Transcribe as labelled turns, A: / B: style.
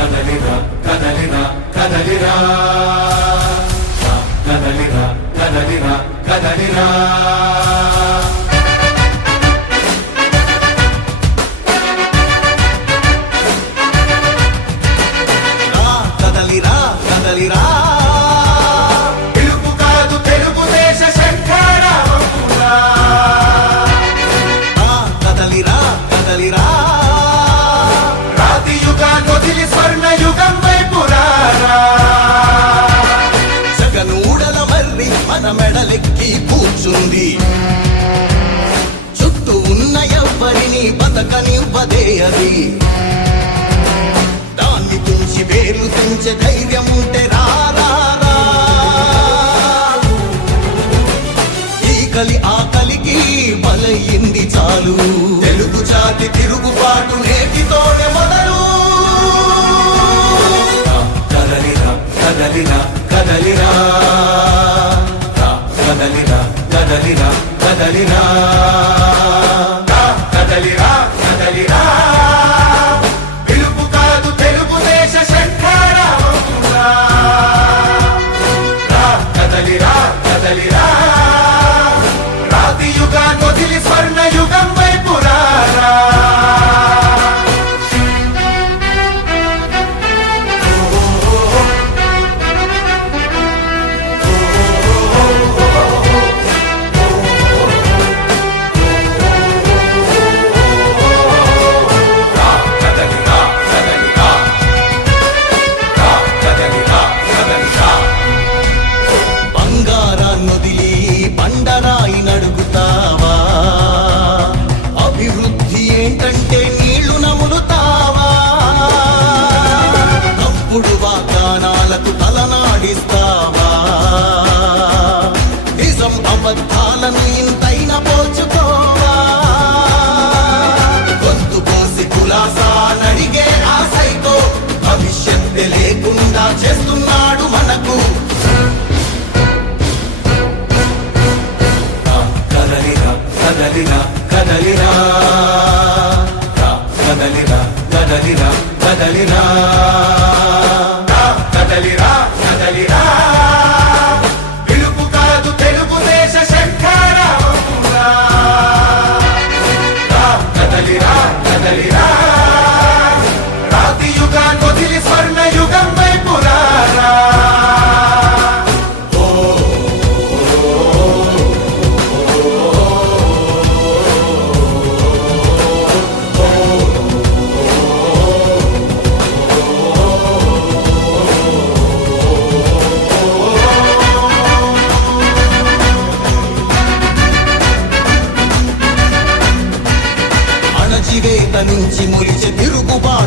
A: కదలిరా కదలిరా కదలిరా. కదలిరా కదలిరా కదలిరా.
B: కదలిరా కదలిరా.
A: యుగాన్ని స్వర్ణ యుగం వైపు
B: జగనూడల మర్రి మన మెడలెక్కి కూర్చుంది. చుట్టూ ఉన్న ఎవ్వరిని బతకనివ్వదే అది. దాన్ని తుంచి వేలు తుంచే ధైర్యం ఉంటే రారా ఈ కలి ఆకలికి బలయింది చాలు. తెలుగు
A: కదలిరా కదలిరా కదలిరా.
B: అప్పుడు వాగ్దానాలకు తలనాడిస్తావా? నిజం అబద్ధాలను ఇంతైన పోచుకోవా గొంతు పోసి కులాసా నడిగే ఆశైతో భవిష్యత్తు లేకుండా చేస్తున్నాడు మనకు.
A: కదలిరా కదలిరా కదలిరా కదలిరా కదలిరా కదలిరా
B: అణచివేత నుంచి మొలిచే తిరుగుబాటు.